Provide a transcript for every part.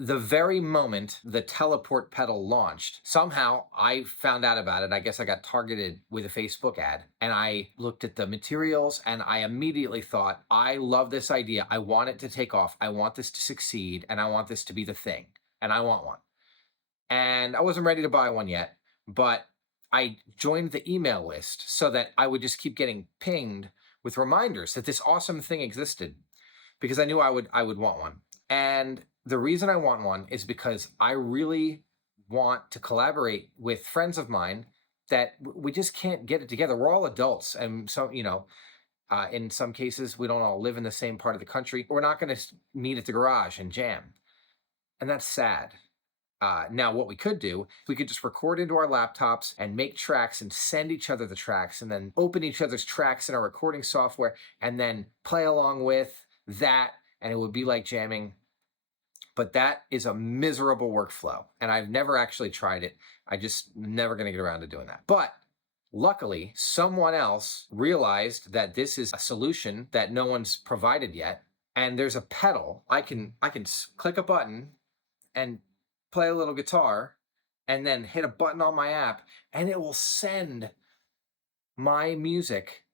The very moment the teleport pedal launched, somehow I found out about it. I guess I got targeted with a Facebook ad, and I looked at the materials and I immediately thought, I love this idea. I want it to take off. I want this to succeed, and I want this to be the thing, and I want one. And I wasn't ready to buy one yet, but I joined the email list so that I would just keep getting pinged with reminders that this awesome thing existed, because I knew I would want one. And the reason I want one is because I really want to collaborate with friends of mine that we just can't get it together. We're all adults, and so in some cases we don't all live in the same part of the country. We're not going to meet at the garage and jam, and that's sad. Now, what we could do, we could just record into our laptops and make tracks and send each other the tracks, and then open each other's tracks in our recording software and then play along with that, and it would be like jamming. But that is a miserable workflow, and I've never actually tried it. I just never going to get around to doing that. But luckily, someone else realized that this is a solution that no one's provided yet, and there's a pedal. I can click a button and play a little guitar, and then hit a button on my app, and it will send my music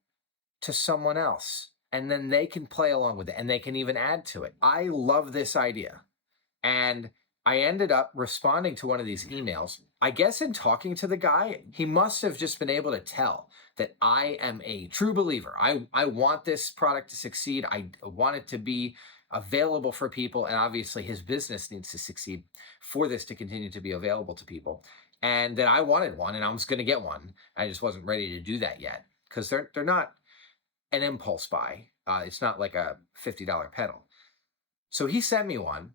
to someone else, and then they can play along with it, and they can even add to it. I love this idea. And I ended up responding to one of these emails. I guess in talking to the guy, he must have just been able to tell that I am a true believer. I want this product to succeed. I want it to be available for people, and obviously his business needs to succeed for this to continue to be available to people. And that I wanted one, and I was going to get one. I just wasn't ready to do that yet, because they're not an impulse buy. It's not like a $50 pedal. So he sent me one,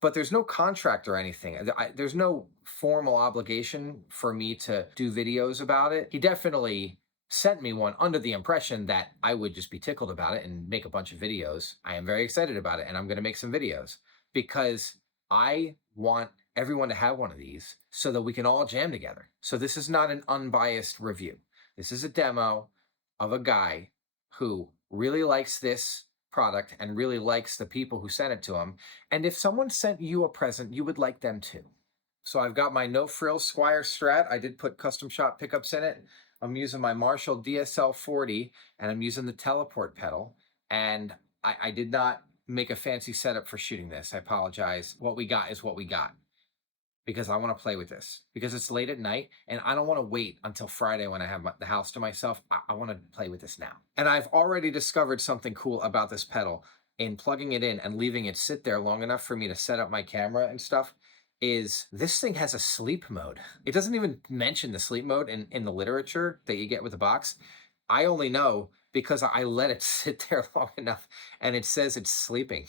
but there's no contract or anything. There's no formal obligation for me to do videos about it. He definitely sent me one under the impression that I would just be tickled about it and make a bunch of videos. I am very excited about it, and I'm going to make some videos because I want everyone to have one of these so that we can all jam together. So this is not an unbiased review. This is a demo of a guy who really likes this product and really likes the people who sent it to him. And if someone sent you a present, you would like them too. So I've got my no frills Squire Strat. I did put custom shop pickups in it. I'm using my Marshall DSL 40, and I'm using the teleport pedal. And I did not make a fancy setup for shooting this. I apologize. What we got is what we got, because I want to play with this, because it's late at night and I don't want to wait until Friday when I have the house to myself. I want to play with this now. And I've already discovered something cool about this pedal in plugging it in and leaving it sit there long enough for me to set up my camera and stuff. Is this thing has a sleep mode. It doesn't even mention the sleep mode in the literature that you get with the box. I only know because I let it sit there long enough and it says it's sleeping.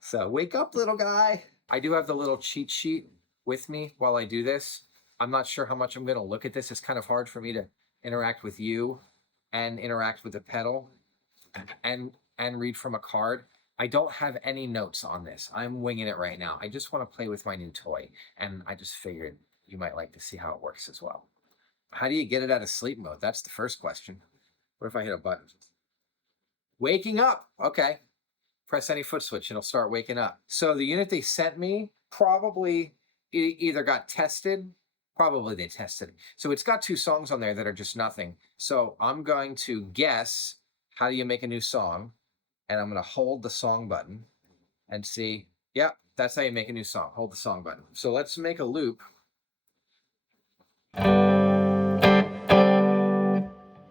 So wake up, little guy. I do have the little cheat sheet with me while I do this. I'm not sure how much I'm going to look at this. It's kind of hard for me to interact with you and interact with the pedal and read from a card. I don't have any notes on this. I'm winging it right now. I just want to play with my new toy, and I just figured you might like to see how it works as well. How do you get it out of sleep mode? That's the first question. What if I hit a button? Waking up. Okay. Press any foot switch and it'll start waking up. So the unit they sent me probably either got tested, probably they tested. So it's got 2 songs on there that are just nothing. So I'm going to guess, how do you make a new song? And I'm going to hold the song button and see, yep, that's how you make a new song. Hold the song button. So let's make a loop.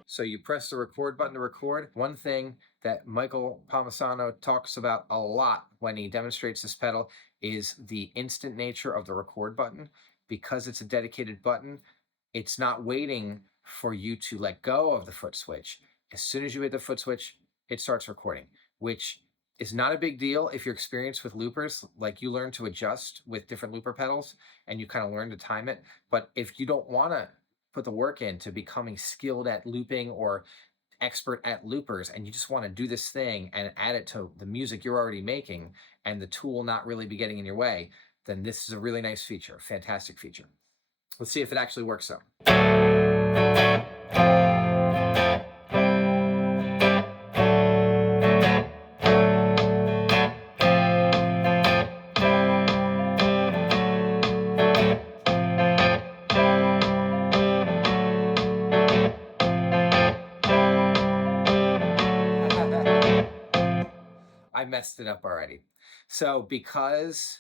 So you press the record button to record. One thing that Michael Palmisano talks about a lot when he demonstrates this pedal is the instant nature of the record button. Because it's a dedicated button, it's not waiting for you to let go of the foot switch. As soon as you hit the foot switch, it starts recording, which is not a big deal if you're experienced with loopers. Like, you learn to adjust with different looper pedals and you kind of learn to time it. But if you don't want to put the work into becoming skilled at looping or expert at loopers, and you just want to do this thing and add it to the music you're already making, and the tool not really be getting in your way, then this is a really nice feature, fantastic feature. Let's see if it actually works though. messed it up already. So because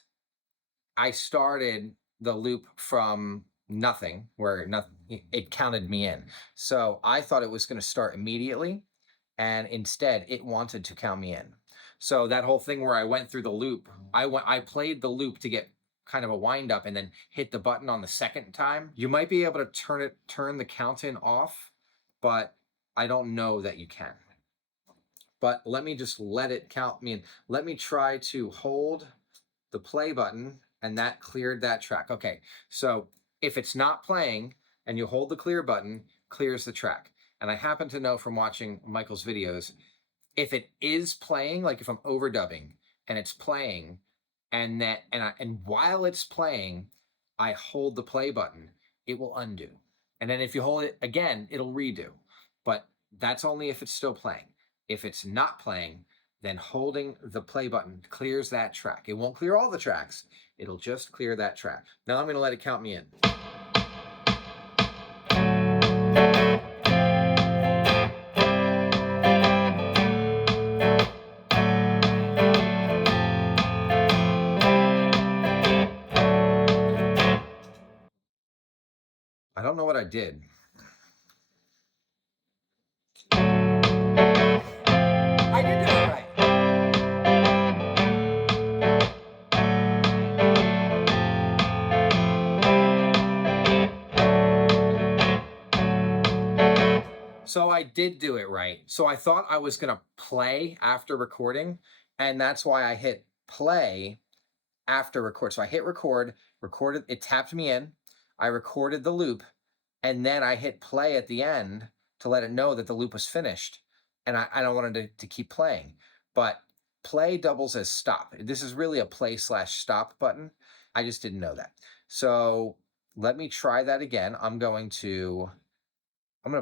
I started the loop from nothing, where nothing, it counted me in. So I thought it was going to start immediately, and instead it wanted to count me in. So that whole thing where I went through the loop, I played the loop to get kind of a wind up and then hit the button on the second time. You might be able to turn the count in off, but I don't know that you can. But let me just let it count me in. Let me try to hold the play button, and that cleared that track. Okay, so if it's not playing and you hold the clear button, clears the track. And I happen to know from watching Michael's videos, if it is playing, like if I'm overdubbing and it's playing, and while it's playing, I hold the play button, it will undo. And then if you hold it again, it'll redo. But that's only if it's still playing. If it's not playing, then holding the play button clears that track. It won't clear all the tracks. It'll just clear that track. Now I'm going to let it count me in. I don't know what I did. I did do it right. So I did do it right. So I thought I was going to play after recording, and that's why I hit play after record. So I hit record, recorded, it tapped me in, I recorded the loop, and then I hit play at the end to let it know that the loop was finished. And I wanted to keep playing. But play doubles as stop. This is really a play/stop button. I just didn't know that. So let me try that again. I'm going to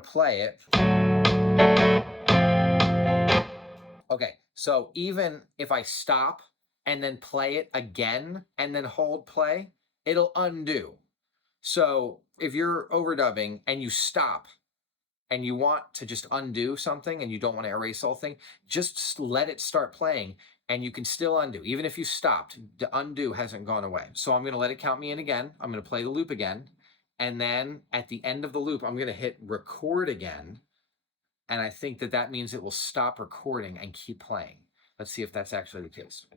play it. Okay, so even if I stop and then play it again and then hold play, it'll undo. So if you're overdubbing and you stop and you want to just undo something and you don't want to erase the whole thing, just let it start playing and you can still undo. Even if you stopped, the undo hasn't gone away. So I'm going to let it count me in again. I'm going to play the loop again. And then at the end of the loop, I'm going to hit record again. And I think that means it will stop recording and keep playing. Let's see if that's actually the case.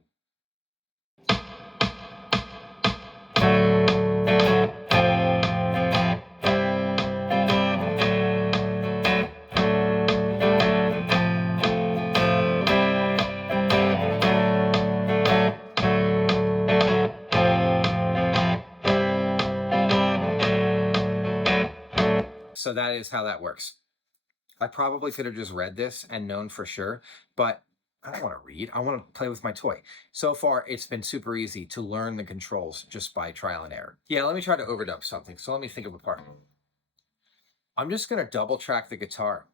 So that is how that works. I probably could have just read this and known for sure, but I don't want to read. I want to play with my toy. So far, it's been super easy to learn the controls just by trial and error. Yeah, let me try to overdub something. So let me think of a part. I'm just going to double track the guitar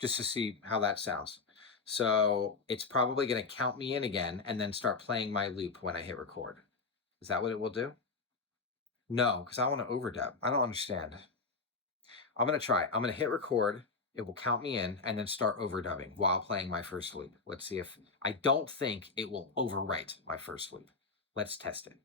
just to see how that sounds. So it's probably going to count me in again and then start playing my loop when I hit record. Is that what it will do? No, because I want to overdub. I don't understand. I'm going to try. I'm going to hit record. It will count me in and then start overdubbing while playing my first loop. Let's see if, I don't think it will overwrite my first loop. Let's test it.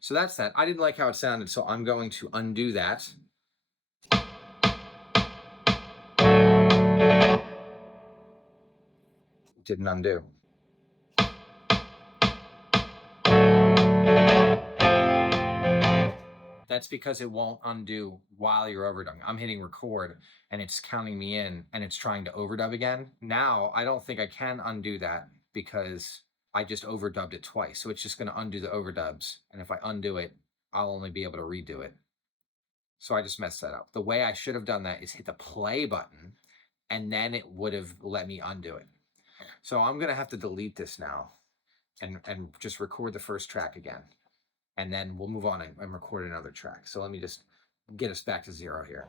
So that's that. I didn't like how it sounded, so I'm going to undo that. Didn't undo. That's because it won't undo while you're overdubbing. I'm hitting record and it's counting me in and it's trying to overdub again. Now, I don't think I can undo that because I just overdubbed it twice. So it's just going to undo the overdubs. And if I undo it, I'll only be able to redo it. So I just messed that up. The way I should have done that is hit the play button and then it would have let me undo it. So I'm going to have to delete this now and just record the first track again. And then we'll move on and record another track. So let me just get us back to 0 here.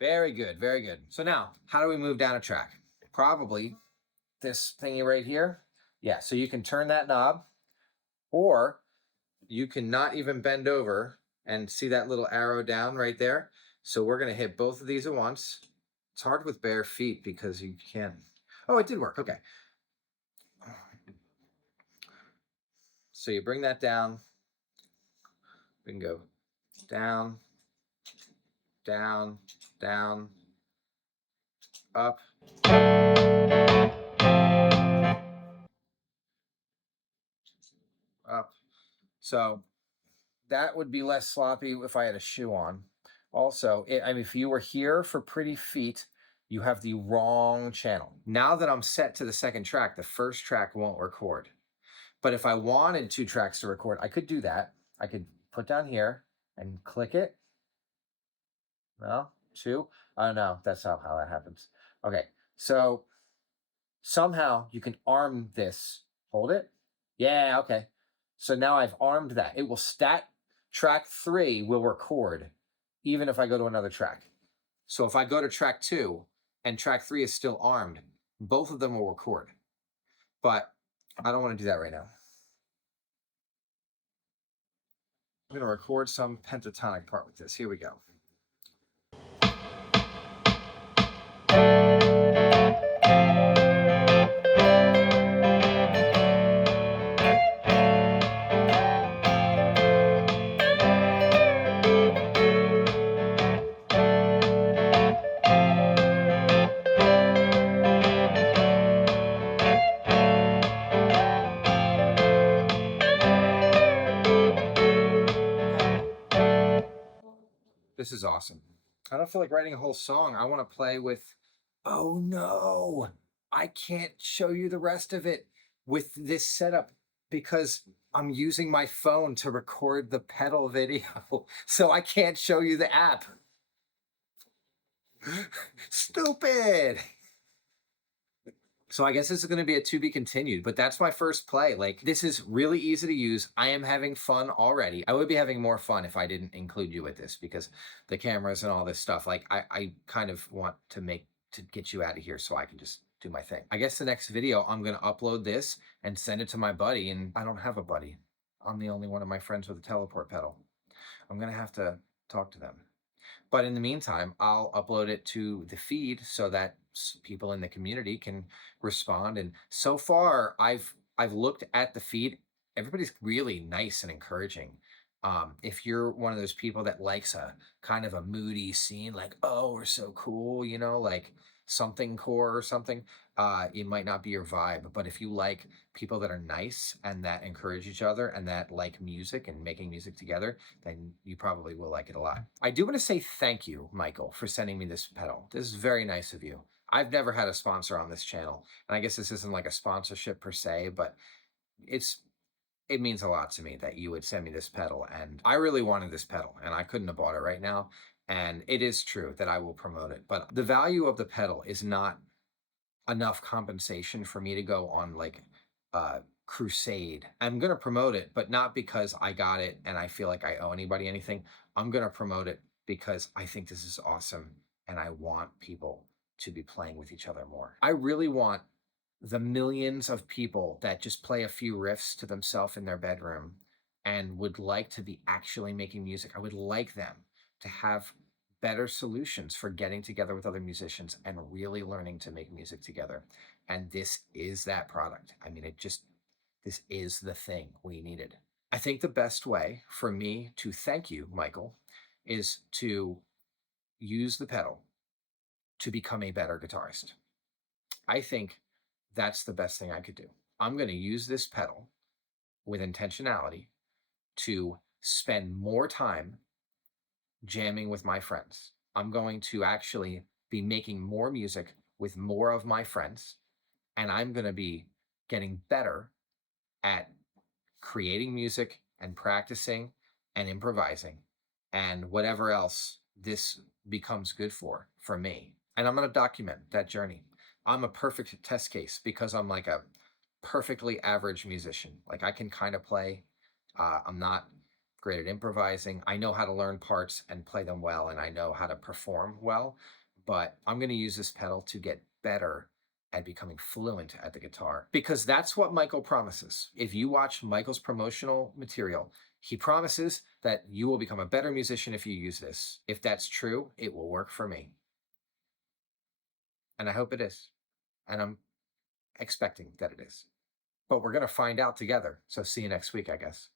Very good, very good. So now, how do we move down a track? Probably this thingy right here. Yeah, so you can turn that knob, or you can not even bend over and see that little arrow down right there. So we're gonna hit both of these at once. It's hard with bare feet because you can't. Oh, it did work, okay. So you bring that down. We can go down, down, down, up. Up. So that would be less sloppy if I had a shoe on. Also, I mean, if you were here for Pretty Feet, you have the wrong channel. Now that I'm set to the second track, the first track won't record. But if I wanted 2 tracks to record, I could do that. I could put down here and click it. No, 2. I don't know. That's not how that happens. Okay, so somehow you can arm this. Hold it. Yeah, okay. So now I've armed that. It will stat track 3 will record even if I go to another track. So if I go to track 2 and track 3 is still armed, both of them will record. But I don't want to do that right now. I'm going to record some pentatonic part with this. Here we go. This is awesome. I don't feel like writing a whole song. I want to play with, oh no, I can't show you the rest of it with this setup because I'm using my phone to record the pedal video. So I can't show you the app. Stupid. So I guess this is going to be a to be continued, but that's my first play. Like, this is really easy to use. I am having fun already. I would be having more fun if I didn't include you with this because the cameras and all this stuff, like I kind of want to get you out of here so I can just do my thing. I guess the next video, I'm going to upload this and send it to my buddy. And I don't have a buddy. I'm the only one of my friends with a teleport pedal. I'm going to have to talk to them. But in the meantime, I'll upload it to the feed so that people in the community can respond. And so far, I've looked at the feed. Everybody's really nice and encouraging. If you're one of those people that likes a kind of a moody scene, like, oh, we're so cool, you know, like something core or something, it might not be your vibe. But if you like people that are nice and that encourage each other and that like music and making music together, then you probably will like it a lot. I do want to say thank you, Michael, for sending me this pedal. This is very nice of you. I've never had a sponsor on this channel, and I guess this isn't like a sponsorship per se, but it means a lot to me that you would send me this pedal, and I really wanted this pedal and I couldn't have bought it right now. And it is true that I will promote it, but the value of the pedal is not enough compensation for me to go on like a crusade. I'm going to promote it, but not because I got it and I feel like I owe anybody anything. I'm going to promote it because I think this is awesome and I want people to be playing with each other more. I really want the millions of people that just play a few riffs to themselves in their bedroom and would like to be actually making music. I would like them to have better solutions for getting together with other musicians and really learning to make music together. And this is that product. I mean, this is the thing we needed. I think the best way for me to thank you, Michael, is to use the pedal to become a better guitarist. I think that's the best thing I could do. I'm going to use this pedal with intentionality to spend more time jamming with my friends. I'm going to actually be making more music with more of my friends and I'm going to be getting better at creating music and practicing and improvising and whatever else this becomes good for me. And I'm going to document that journey. I'm a perfect test case because I'm like a perfectly average musician. Like I can kind of play. I'm not great at improvising. I know how to learn parts and play them well, and I know how to perform well. But I'm going to use this pedal to get better at becoming fluent at the guitar, because that's what Michael promises. If you watch Michael's promotional material, he promises that you will become a better musician if you use this. If that's true, it will work for me. And I hope it is. And I'm expecting that it is. But we're going to find out together. So see you next week, I guess.